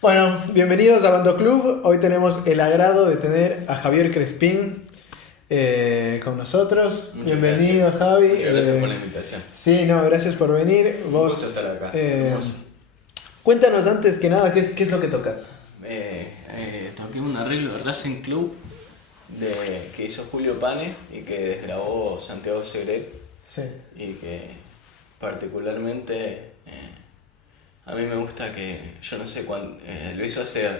Bueno, bienvenidos a Bando Club. Hoy tenemos el agrado de tener a Javier Crespín con nosotros. Muchas Bienvenido, gracias. Javi. Muchas gracias por la invitación. Sí, no, gracias por venir. Un Vos, gusto estar acá. Hermoso. cuéntanos antes que nada, ¿qué es lo que tocas? Toqué un arreglo de Racing Club que hizo Julio Pane y que desgrabó Santiago Segret, Sí. y que particularmente a mí me gusta que, yo no sé cuándo, lo hizo hace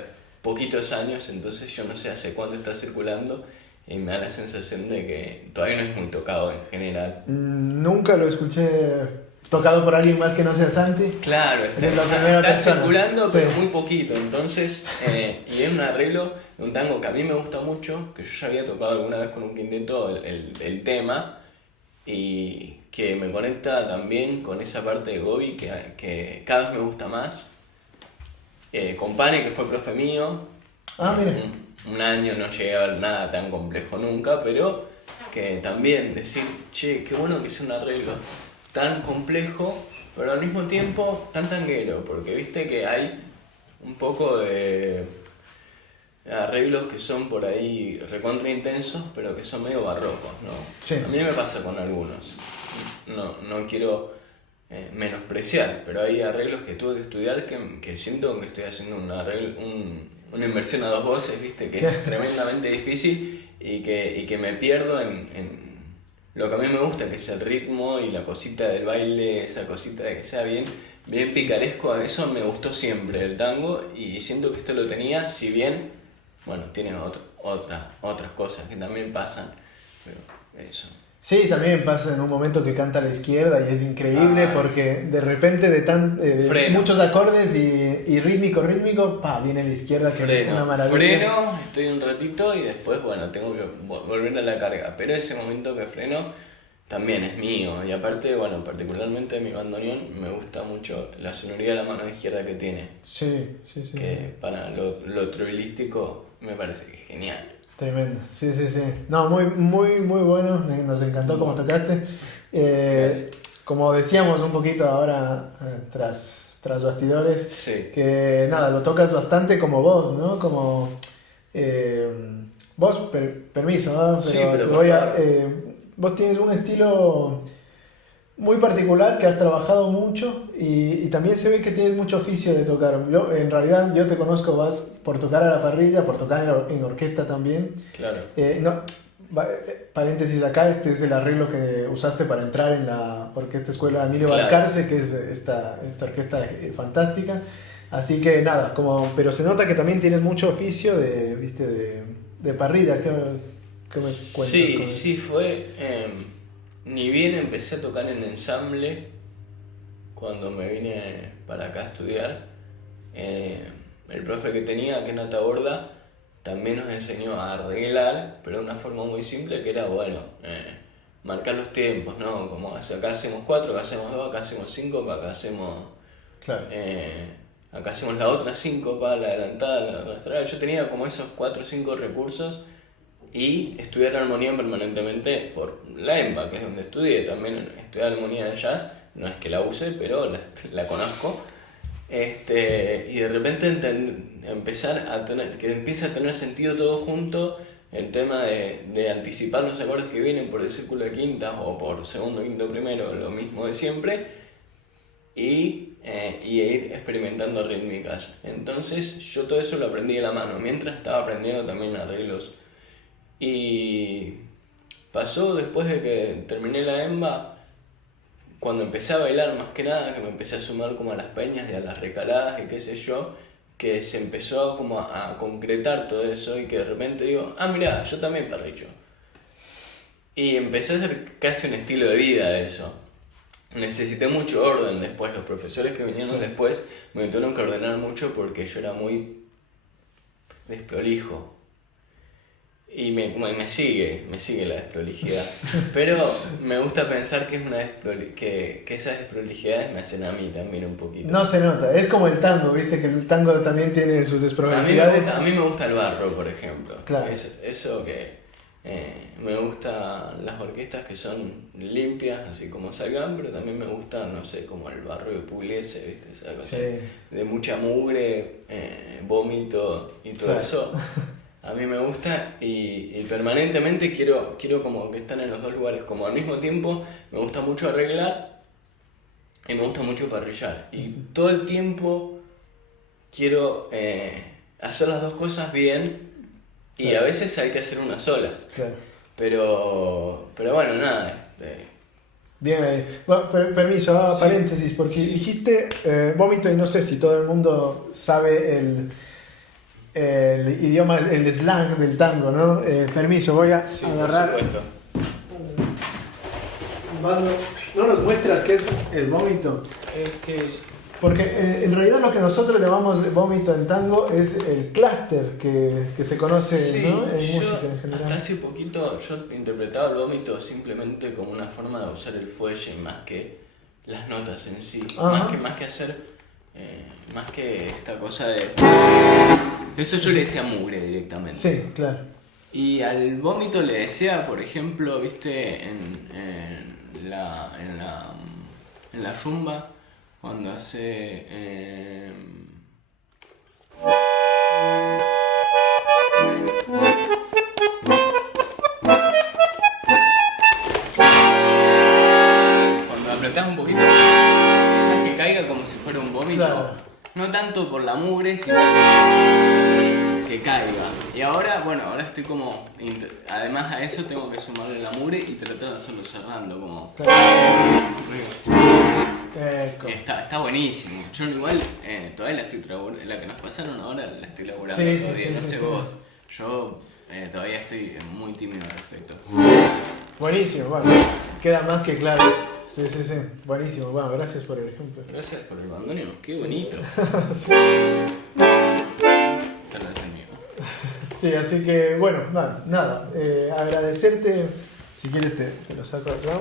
poquitos años, entonces yo no sé hace cuánto está circulando y me da la sensación de que todavía no es muy tocado en general. Nunca lo escuché tocado por alguien más que no sea Santi. Claro, está circulando, pero muy poquito, entonces, y es un arreglo de un tango que a mí me gusta mucho, que yo ya había tocado alguna vez con un quinteto el tema, y que me conecta también con esa parte de Gobi que cada vez me gusta más. Con Pane, que fue profe mío, mire. un año no llegué a ver nada tan complejo nunca, pero que también decir, che, qué bueno que sea un arreglo tan complejo, pero al mismo tiempo tan tanguero, porque viste que hay un poco de arreglos que son por ahí recontra intensos, pero que son medio barrocos, ¿no? Sí. A mí me pasa con algunos, no quiero menospreciar, pero hay arreglos que tuve que estudiar que siento que estoy haciendo una inversión a dos voces, viste, que es tremendamente difícil y que me pierdo en lo que a mí me gusta, que es el ritmo y la cosita del baile, esa cosita de que sea bien picaresco. A eso me gustó siempre el tango y siento que esto lo tenía, si bien, bueno, tiene otras cosas que también pasan, pero eso. Sí, también pasa en un momento que canta a la izquierda y es increíble porque de repente de muchos acordes y rítmico, viene a la izquierda, que es una maravilla. Freno, estoy un ratito y después, bueno, tengo que volver a la carga. Pero ese momento que freno también es mío. Y aparte, bueno, particularmente mi bandoneón, me gusta mucho la sonoridad de la mano izquierda que tiene. Sí. Que para lo troilístico me parece que es genial. Tremendo, sí. No, muy bueno, nos encantó como tocaste. Como decíamos un poquito ahora tras bastidores, sí. Que nada, lo tocas bastante como vos, ¿no? Como vos, permiso, ¿no? Pero, sí, pero vos tienes un estilo muy particular que has trabajado mucho y también se ve que tienes mucho oficio de tocar. En realidad yo te conozco más por tocar a la parrilla, por tocar en orquesta también. Claro. Paréntesis acá, este es el arreglo que usaste para entrar en la Orquesta Escuela Emilio Balcarce, que es esta orquesta fantástica. Así que nada, pero se nota que también tienes mucho oficio de parrilla. ¿Qué me cuentas? Sí, fue... ni bien empecé a tocar en ensamble cuando me vine para acá a estudiar. El profe que tenía, que es Nata Borda, también nos enseñó a arreglar, pero de una forma muy simple, que era, marcar los tiempos, ¿no? Como acá hacemos 4, acá hacemos 2, acá hacemos 5, acá hacemos... Claro. Acá hacemos la otra síncopa, la adelantada, la arrastrada. Yo tenía como esos 4 o 5 recursos y estudiar armonía permanentemente por la EMBA, que es donde estudié también. Estudiar armonía de jazz, no es que la use, pero la conozco. Y de repente empezar a tener, que empieza a tener sentido todo junto, el tema de anticipar los acordes que vienen por el círculo de quintas o por segundo, quinto, primero, lo mismo de siempre, y ir experimentando rítmicas. Entonces yo todo eso lo aprendí de la mano, mientras estaba aprendiendo también arreglos. Y pasó después de que terminé la EMBA, cuando empecé a bailar más que nada, que me empecé a sumar como a las peñas y a las recaladas y qué sé yo, que se empezó como a concretar todo eso y que de repente digo, mirá, yo también parrillo. Y empecé a hacer casi un estilo de vida de eso. Necesité mucho orden después, los profesores que vinieron después me tuvieron que ordenar mucho porque yo era muy desprolijo. Y me sigue la desprolijidad. Pero me gusta pensar que que esas desprolijidades me hacen a mí también un poquito. No se nota, es como el tango, viste que el tango también tiene sus desprolijidades. A mí me gusta el barro, por ejemplo. Claro. Eso que me gustan las orquestas que son limpias, así como Salgan, pero también me gusta, no sé, como el barro de Pugliese, ¿viste? Esa cosa de mucha mugre, vómito y todo eso. A mí me gusta y permanentemente quiero como que están en los dos lugares. Como al mismo tiempo me gusta mucho arreglar y me gusta mucho parrillar. Y todo el tiempo quiero hacer las dos cosas bien y a veces hay que hacer una sola. Claro. Pero bueno, nada. Bien, bueno, permiso, paréntesis, porque dijiste vómito y no sé si todo el mundo sabe el idioma, el slang del tango, ¿no? Permiso, voy a agarrar. Por supuesto. Mando, ¿no nos muestras qué es el vómito? Que Porque en realidad lo que nosotros llamamos vómito en tango es el clúster que se conoce, sí, ¿no? En yo música en general. hasta hace poquito yo interpretaba el vómito simplemente como una forma de usar el fuelle más que las notas en sí. Más que hacer, más que esta cosa de... Eso yo le decía mugre directamente. Sí, claro. Y al vómito le decía, por ejemplo, viste, en la rumba, cuando hace... cuando apretás un poquito, que caiga como si fuera un vómito. Claro. No tanto por la mugre, sino que caiga. Y ahora, bueno, ahora estoy como... Además a eso tengo que sumarle la mugre y tratar de hacerlo cerrando, como... Está buenísimo. Yo igual todavía la que nos pasaron ahora la estoy laburando. Sí, no sé vos. Yo todavía estoy muy tímido al respecto. Buenísimo, bueno, queda más que claro. Sí. Buenísimo, bueno, gracias por el ejemplo. Gracias por el bandoneón, qué bonito. Sí. Tal vez el mío. Sí, así que bueno, nada, agradecerte, si quieres te lo saco de acá.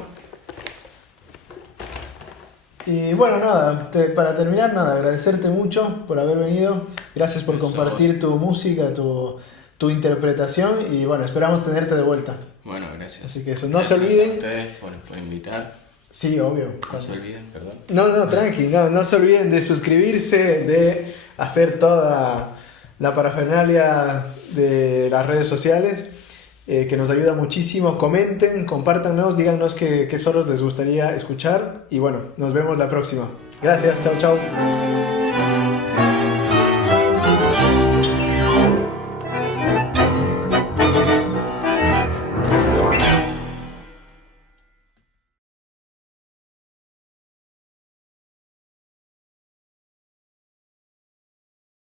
Y bueno, nada, para terminar, nada, agradecerte mucho por haber venido, gracias por compartir tu música, tu interpretación y bueno, esperamos tenerte de vuelta. Bueno, gracias. Así que eso, no se olviden. A ustedes por invitar. Sí, obvio. No se olviden, perdón. No, tranqui, no se olviden de suscribirse, de hacer toda la parafernalia de las redes sociales, que nos ayuda muchísimo. Comenten, compártanos, díganos qué solos les gustaría escuchar y bueno, nos vemos la próxima. Gracias, chao.